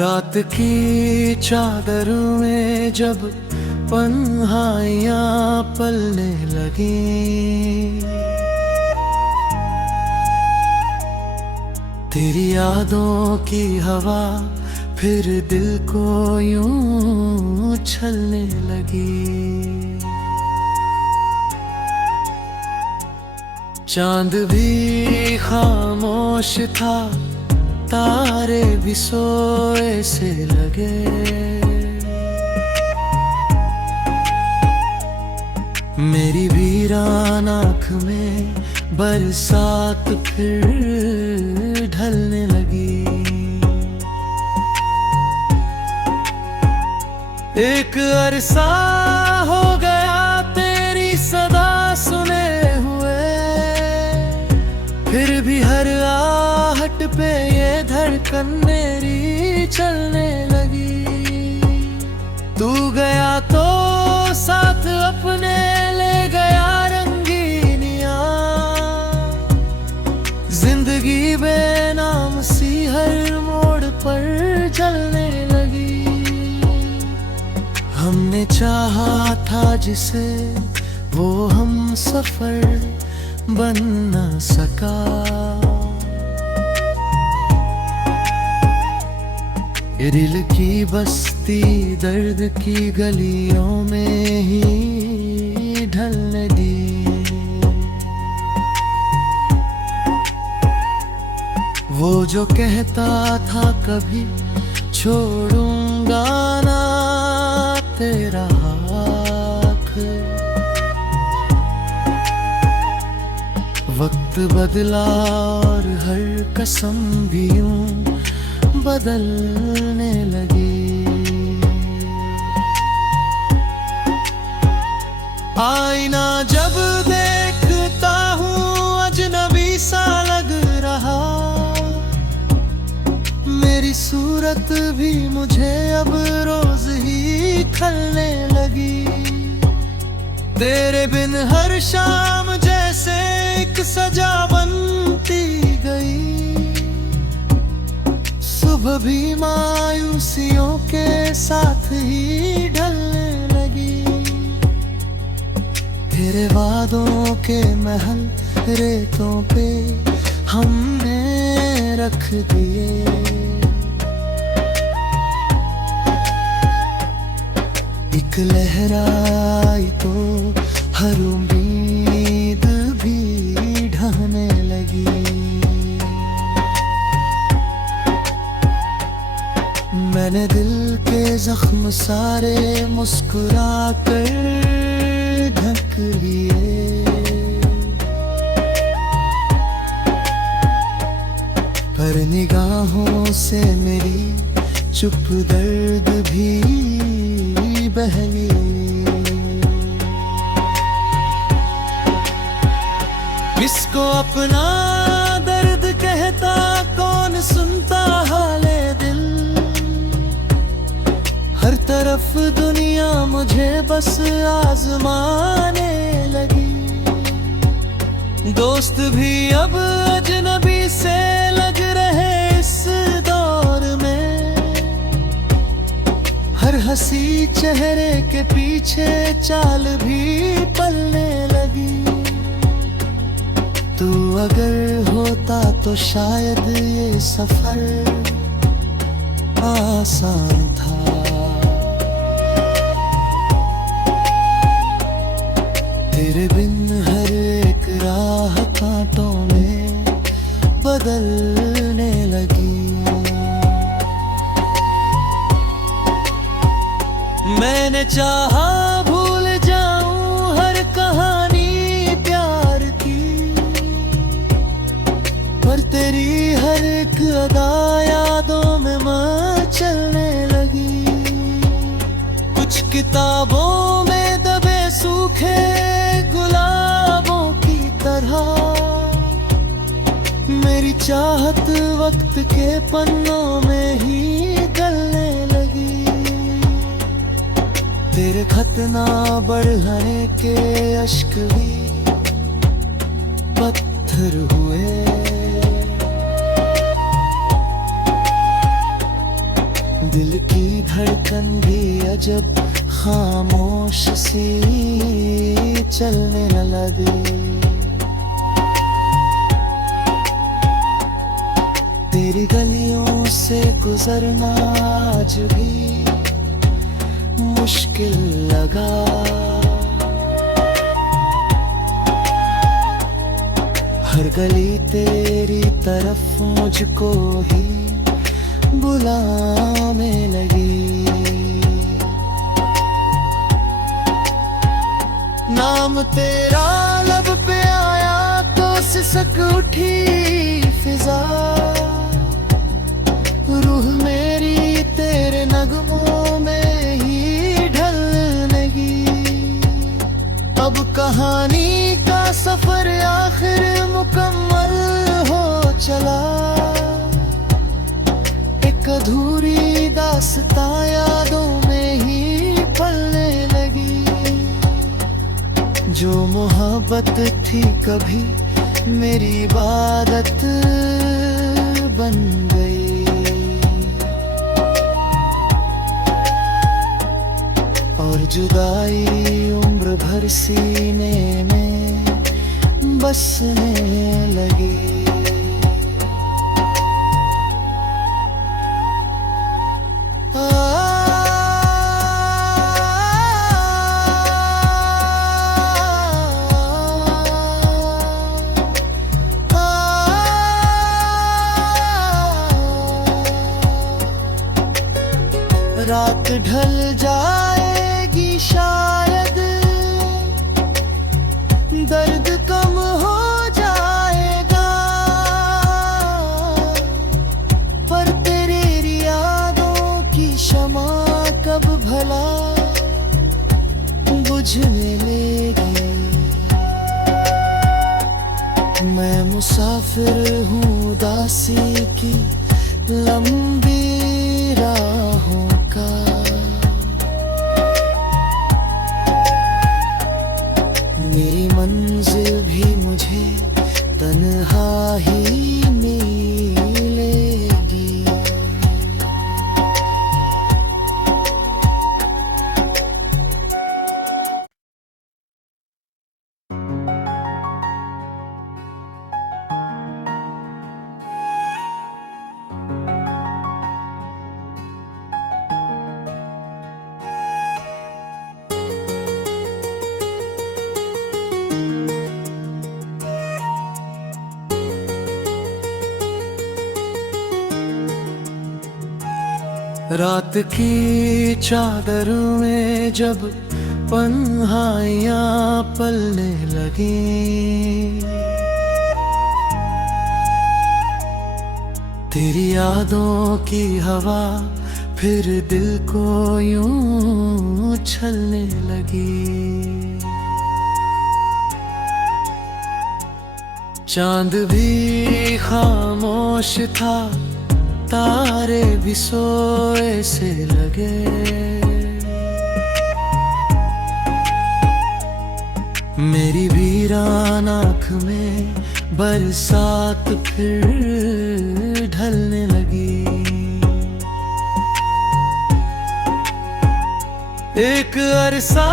रात की चादर में जब तन्हाइयां पलने लगी, तेरी यादों की हवा फिर दिल को यूं छलने लगी। चांद भी खामोश था, तारे भी सोए से लगे। मेरी वीरान आँख में बरसात फिर ढलने लगी। एक अरसा हो गया तेरी सदा सुने हुए, फिर भी हर आहट पे ये धड़कन मेरी चलने लगी। तू गया तो साथ अपने ले गया रंगीनियां, जिंदगी बेनाम सी हर मोड़ पर चलने लगी। हमने चाहा था जिसे वो हम सफर बन न सका। ये दिल की बस्ती दर्द की गलियों में ही ढलने दी। वो जो कहता था कभी छोड़ूंगा ना तेरा हाथ, वक्त बदला और हर कसम भी यूं बदलने लगी। आईना जब देखता हूँ अजनबी सा लग रहा, मेरी सूरत भी मुझे अब रोज ही खलने लगी। तेरे बिन हर शाम जैसे एक सजा बनती गई, सुबह भी मायूसियों के साथ ही ढलने लगी। तेरे वादों के महल रेतों पे हमने रख दिए। एक लहराई तो हर उम्मीद भी ढहने लगी। मैंने दिल के जख्म सारे मुस्कुरा कर ढक लिए, पर निगाहों से मेरी चुप दर्द भी बह गई। किसको अपना दर्द कहता, कौन सुनता हाले दिल। हर तरफ दुनिया मुझे बस आजमाने लगी। दोस्त भी अब अजनबी से लग रहे इस दौर में। हर हंसी चेहरे के पीछे चाल भी पलने लगी। तू अगर होता तो शायद ये सफर आसान था। तेरे बिन हर एक राह कांटों में बदलने लगी। मैंने चाहा भूल जाऊं हर कहानी प्यार की, पर तेरी हर एक अदा यादों में मचलने लगी। कुछ किताबों में दबे सूखे गुलाबों की तरह, मेरी चाहत वक्त के पन्नों में ही गलने लगी। तेरे खत ना बढ़ने के अश्क भी पत्थर हुए। दिल की धड़कन भी अजब खामोश सी चलने न लगे। तेरी गलियों से गुजरना आज भी मुश्किल लगा। हर गली तेरी तरफ मुझको ही बुलाने लगी। नाम तेरा लब पे आया तो सिसक उठी फिजा। रूह मेरी तेरे नगमों में ही ढलने लगी। अब कहानी का सफर आखिर मुकम्मल हो चला। एक अधूरी दास्तां यादों में ही पलने लगी। जो मोहब्बत थी कभी मेरी इबादत बन गई। और जुदाई उम्र भर सीने में बसने लगी। रात ढल जाएगी शायद, दर्द कम हो जाएगा, पर तेरी यादों की शमा कब भला बुझने लगी। मैं मुसाफिर हूँ दासी की लंबी राहों का। मेरी मंजिल भी मुझे तन्हा ही मिलेगी। रात की चादर में जब तन्हाइयां पलने लगी, तेरी यादों की हवा फिर दिल को यूं छलने लगी। चांद भी खामोश था, तारे भी सोए से लगे। मेरी वीरान आँख में बरसात फिर ढलने लगी। एक अरसा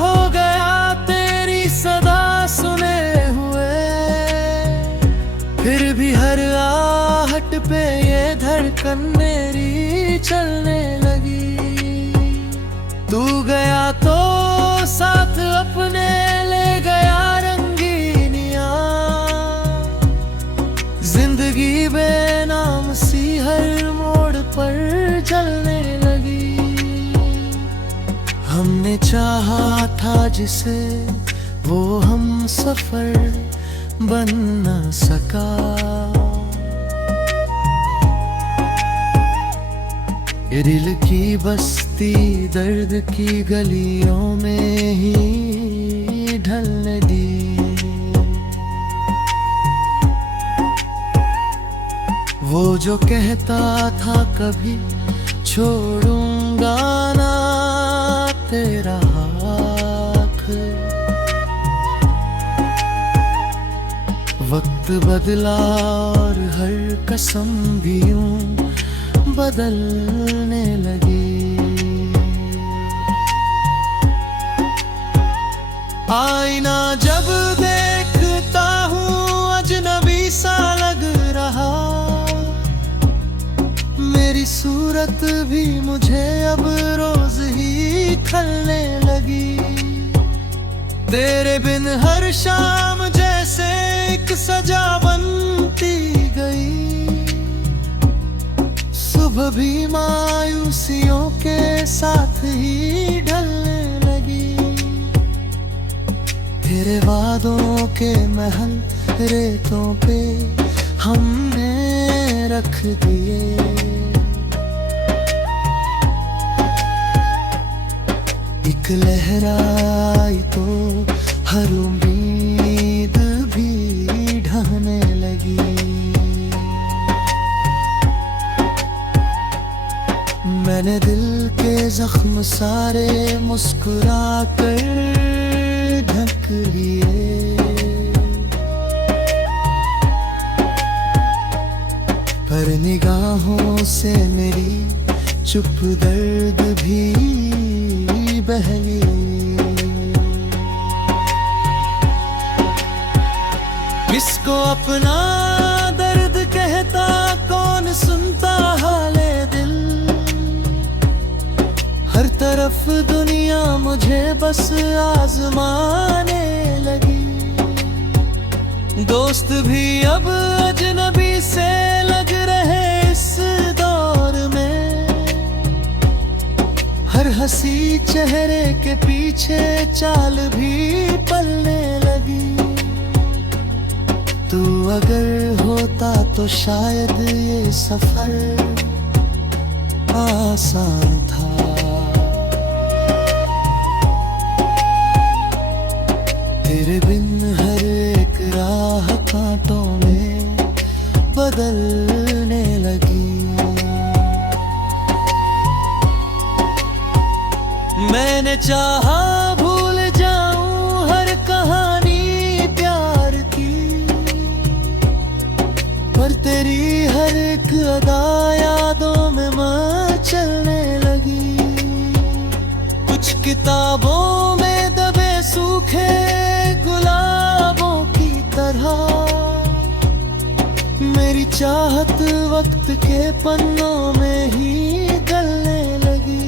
हो गया तेरी सदा सुने हुए, फिर भी हर आहट पे ये धड़कन मेरी चलने लगी। तू गया तो साथ अपने ले गया रंगीनियां, जिंदगी बेनाम सी हर मोड़ पर चलने लगी। हमने चाहा था जिसे वो हम सफर बन न सका। ये दिल की बस्ती दर्द की गलियों में ही ढलने दी। वो जो कहता था कभी छोड़ूंगा ना तेरा हाथ, वक्त बदला और हर कसम भी यूं बदलने लगी। आईना जब देखता हूँ अजनबी सा लग रहा, मेरी सूरत भी मुझे अब रोज ही खलने लगी। तेरे बिन हर शाम जैसे एक सजा बनती गई, सुबह भी मायूसियों के साथ ही ढलने लगी। तेरे वादों के महल रेतों पे हमने रख दिए, एक लहराई तो हर उम्मीद भी ढहने लगी। मैंने दिल के जख्म सारे मुस्कुरा कर ढक लिए, पर निगाहों से मेरी चुप दर्द भी बह गई। किसको अपना दर्द कहता, कौन सुनता हाले दिल। हर तरफ दुनिया मुझे बस आजमाने लगी। दोस्त भी अब अजनबी से लग रहे इस दौर में। हर हंसी चेहरे के पीछे चाल भी पलने लगी। तू अगर होता तो शायद ये सफर आसान था। तेरे बिन हर एक राह कांटों में बदलने लगी। मैंने चाहा भूल जाऊं हर कहानी प्यार की, पर तेरी हर एक अदा यादों में मचलने लगी। कुछ किताबों में दबे सूखे गुलाबों की तरह, मेरी चाहत वक्त के पन्नों में ही गलने लगी।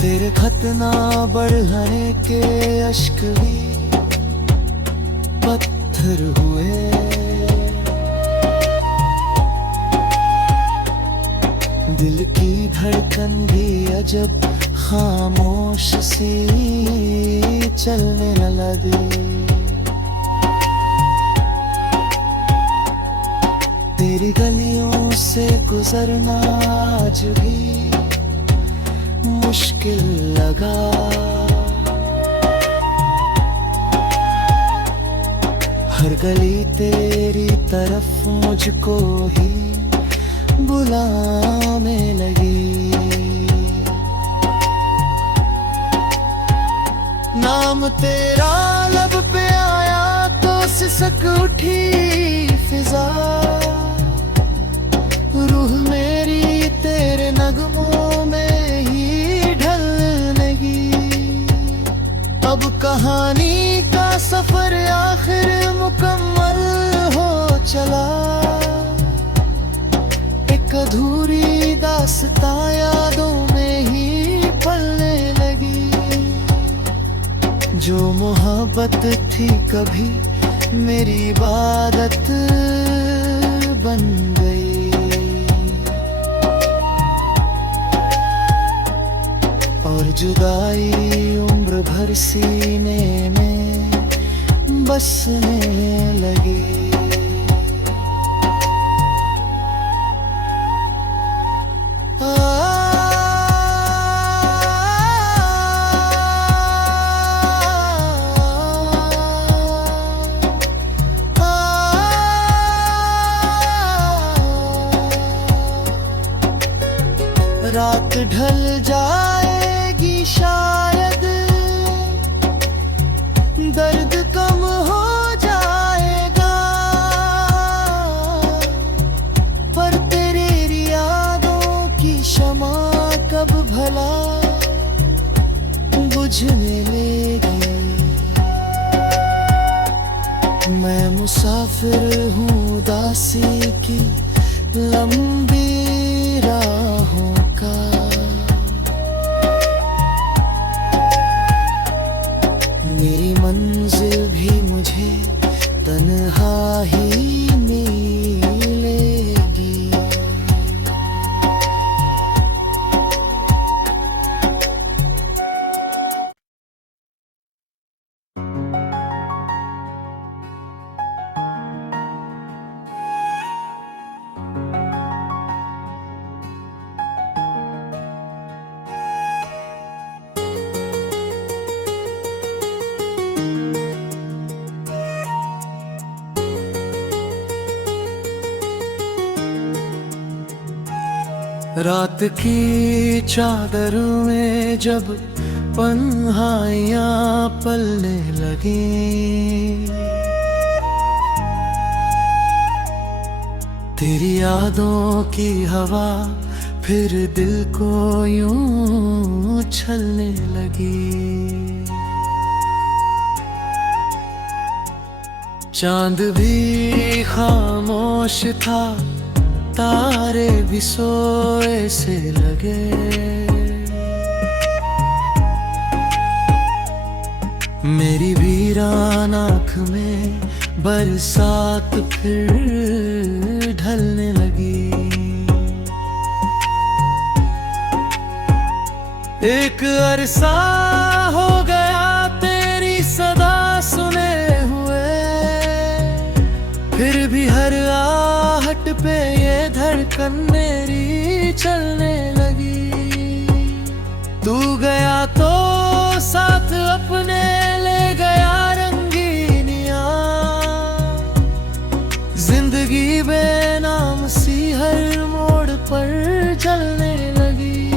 तेरे खत ना बढ़ने के अश्क भी पत्थर हुए। दिल की धड़कन भी अजब खामोश सी चलने न लगी। तेरी गलियों से गुजरना आज भी मुश्किल लगा। हर गली तेरी तरफ मुझको ही बुलाने लगी। नाम तेरा लब पे आया तो सिसक उठी फिजा। रूह मेरी तेरे नगमों में ही ढलने लगी। अब कहानी का सफर आखिर मुकम्मल हो चला। एक अधूरी दास्तां यादों में ही पलने लगी। जो मोहब्बत थी कभी मेरी इबादत बन गई। और जुदाई उम्र भर सीने में बसने लगी। रात ढल जाएगी शायद, दर्द कम हो जाएगा। समझने लगी। मैं मुसाफिर हूँ उदासी की लंबी राहों का। मेरी मंजिल भी मुझे तन्हा ही मिलेगी। रात की चादर में जब तन्हाइयां पलने लगी, तेरी यादों की हवा फिर दिल को यूं छलने लगी। चांद भी खामोश था, तारे भी सोए से लगे। मेरी वीरान आँख में बरसात फिर ढलने लगी। एक अरसा हो गया तेरी सदा सुने हुए, फिर भी हर आहट पे ये धड़कन मेरी चलने लगी। तू गया तो साथ अपने ले गया रंगीनियां, जिंदगी बेनाम सी हर मोड़ पर चलने लगी।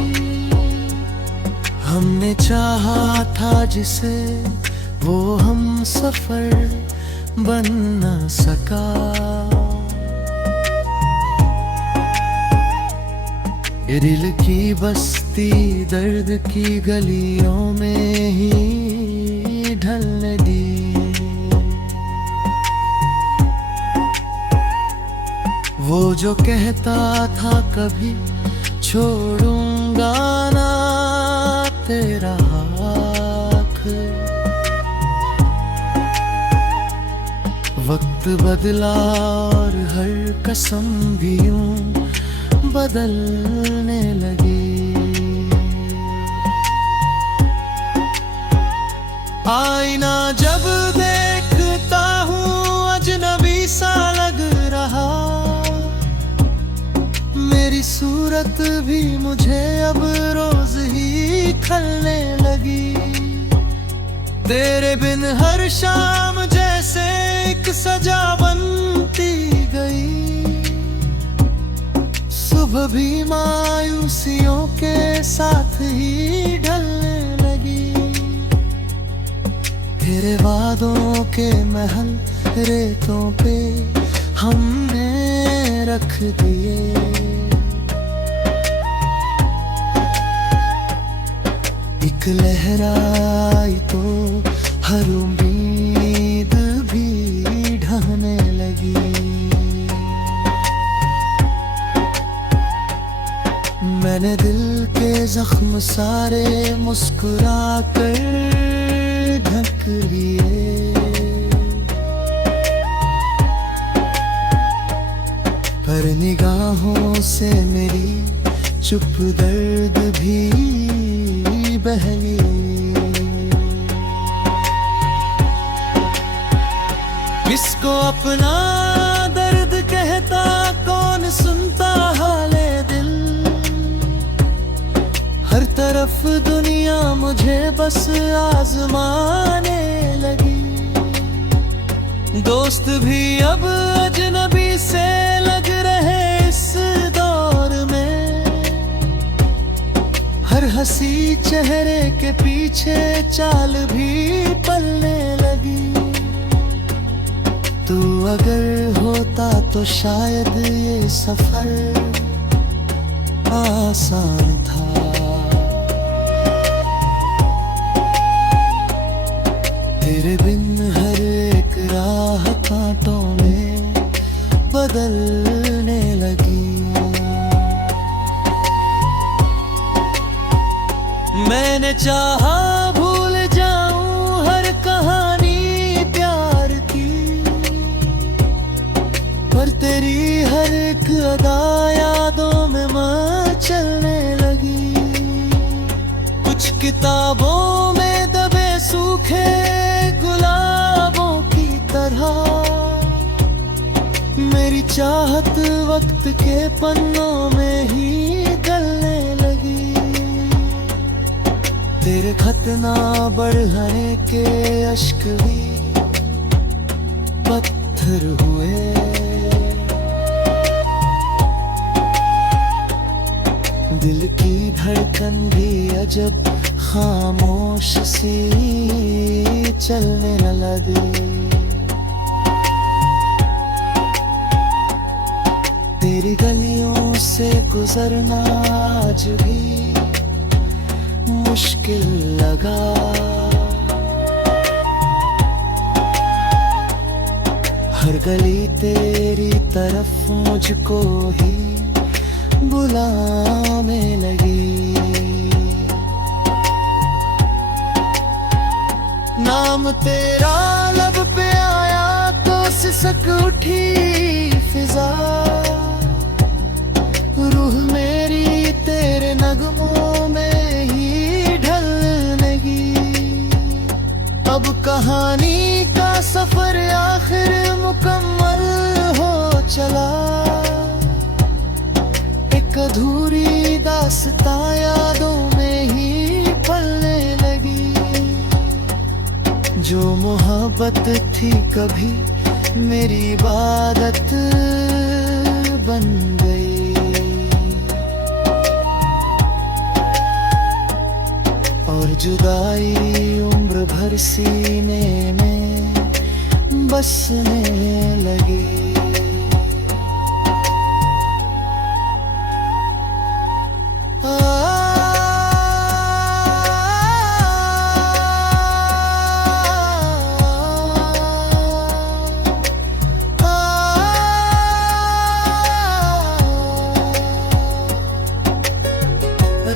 हमने चाहा था जिसे वो हम सफर बन न सका। ये दिल की बस्ती दर्द की गलियों में ही ढलने दी। वो जो कहता था कभी छोड़ूंगा ना तेरा हाथ, वक्त बदला और हर कसम भी यूं बदलने लगी। आईना जब देखता हूँ अजनबी सा लग रहा, मेरी सूरत भी मुझे अब रोज ही खलने लगी। तेरे बिन हर शाम जैसे एक सजा बनती गई, सुबह भी मायूसियों के साथ ही ढलने लगी। तेरे वादों के महल रेतों पे हमने रख दिए। एक लहराई तो हर उम्मीद भी ढहने लगी। मैंने दिल के जख्म सारे मुस्कुरा कर ढक लिए, पर निगाहों से मेरी चुप दर्द भी बह गई। किसको अपना दर्द कहता, कौन सुनता हाले दिल। हर तरफ दुनिया मुझे बस आजमाने लगी। दोस्त भी अब अजनबी से लग रहे इस दौर में। हर हंसी चेहरे के पीछे चाल भी पलने लगी। तू अगर होता तो शायद ये सफर आसान था। बदलने लगी। मैंने चाहा भूल जाऊं हर कहानी प्यार की, पर तेरी हर एक अदा यादों में मचलने लगी। कुछ किताबों में दबे सूखे गुलाबों की तरह मेरी चाहत वक्त के पन्नों में ही गलने लगी। तेरे खत ना बढ़ने के अश्क भी पत्थर हुए। दिल की धड़कन भी अजब खामोश सी चलने न लगी। तेरी गलियों से गुजरना आज भी मुश्किल लगा। हर गली तेरी तरफ मुझको ही बुलाने लगी। नाम तेरा लब पे आया तो सिसक उठी फिजा। रूह मेरी तेरे नगमों में ही ढलने लगी। अब कहानी का सफर आखिर मुकम्मल हो चला। एक अधूरी दास्तां यादों में ही पलने लगी। जो मोहब्बत थी कभी मेरी इबादत बन गई। और जुदाई उम्र भर सीने में बसने लगी।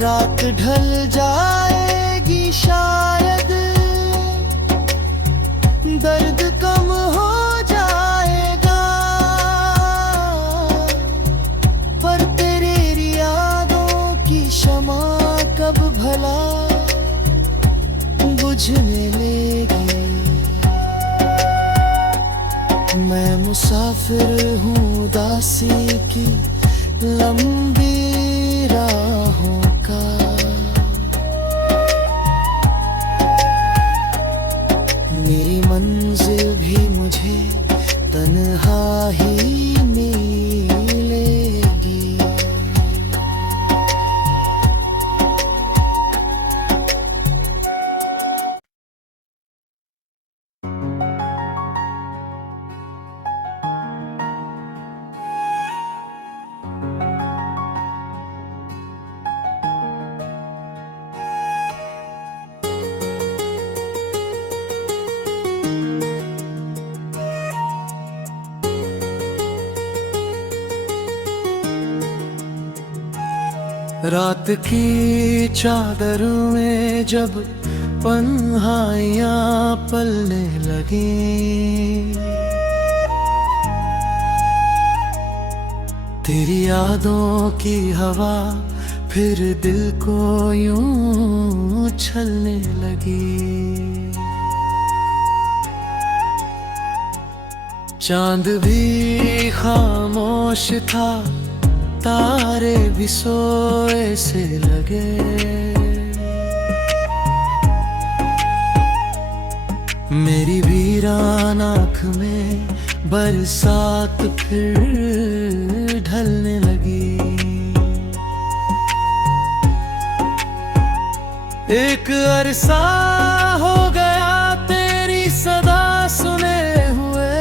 रात ढल जाएगी शायद, दर्द कम हो जाएगा, पर तेरी यादों की शमा कब भला बुझने लगी। मैं मुसाफिर हूँ उदासी की लंबी राहों का। मेरी मंजिल भी मुझे तन्हा ही मिलेगी। रात की चादर में जब तन्हाइयां पलने लगी, तेरी यादों की हवा फिर दिल को यूं छलने लगी। चांद भी खामोश था, तारे भी सोए से लगे। मेरी वीरान आँख में बरसात फिर ढलने लगी। एक अरसा हो गया तेरी सदा सुने हुए,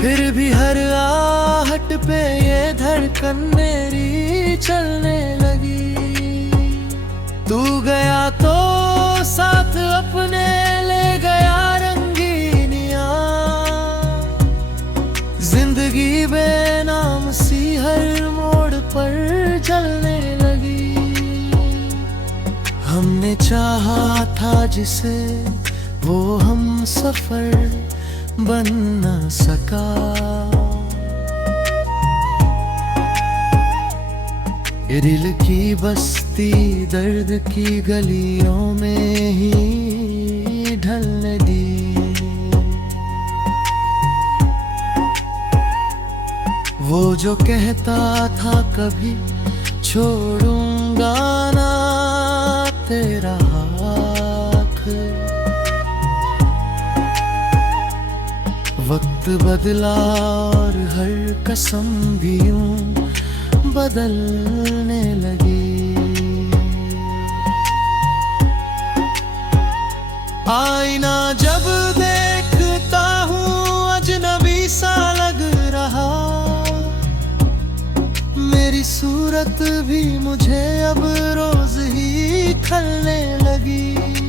फिर भी हर आहट पे ये धड़कन मेरी चलने लगी। तू गया तो साथ अपने ले गया रंगीनियां, जिंदगी चाहा था जिसे वो हम सफर बन न सका। ये दिल की बस्ती दर्द की गलियों में ही ढलने दी। वो जो कहता था कभी छोड़ूंगा ना तेरा हाथ, वक्त बदला और हर कसम भी यूं बदलने लगी। आईना जब देखता हूँ अजनबी सा लग रहा, मेरी सूरत भी मुझे अब रोज ही खलने लगी।